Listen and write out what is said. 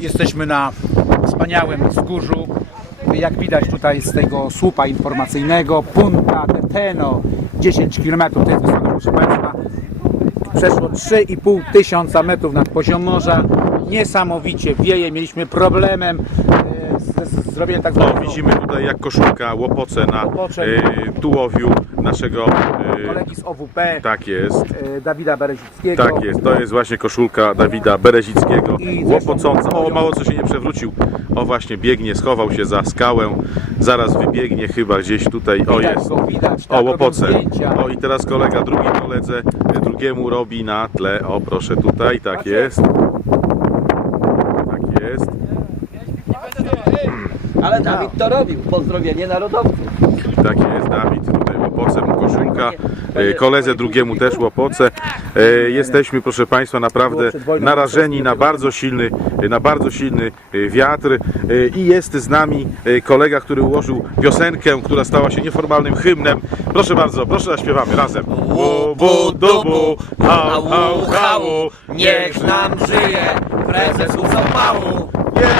Jesteśmy na wspaniałym wzgórzu. Jak widać tutaj z tego słupa informacyjnego, Punta de Teno, 10 km to jest proszę Państwa. Przeszło 3,5 tysiąca metrów nad poziom morza. Niesamowicie wieje. Mieliśmy problemem tak O, zwanego widzimy tutaj jak koszulka łopoce na Łopocze. e, tułowiu naszego... E, kolegi z OWP, tak jest. e, Dawida Berezickiego. Tak jest, to jest właśnie koszulka Dawida Berezickiego, I łopocąca. O, mało co się nie przewrócił. O, właśnie biegnie, schował się za skałę. Zaraz wybiegnie chyba gdzieś tutaj. O, Widać jest. go, widać, O, tak, robią łopoce. zdjęcia. O, i teraz kolega, drugi koledze, drugiemu robi na tle. O, proszę tutaj, tak Macie? jest. Tak jest. Ale Dawid to robił. Pozdrowienie narodowców. Tak jest, Dawid, tutaj łopoce, mu koszulka, e, koledze drugiemu też łopoce. E, Jesteśmy, proszę Państwa, naprawdę narażeni na bardzo silny, na bardzo silny e, wiatr E, i jest z nami e, kolega, który ułożył piosenkę, która stała się nieformalnym hymnem. Proszę bardzo, proszę zaśpiewamy razem. Łubu, dubu, hał, hał, hał, niech nam żyje prezes Uchału. Yeah!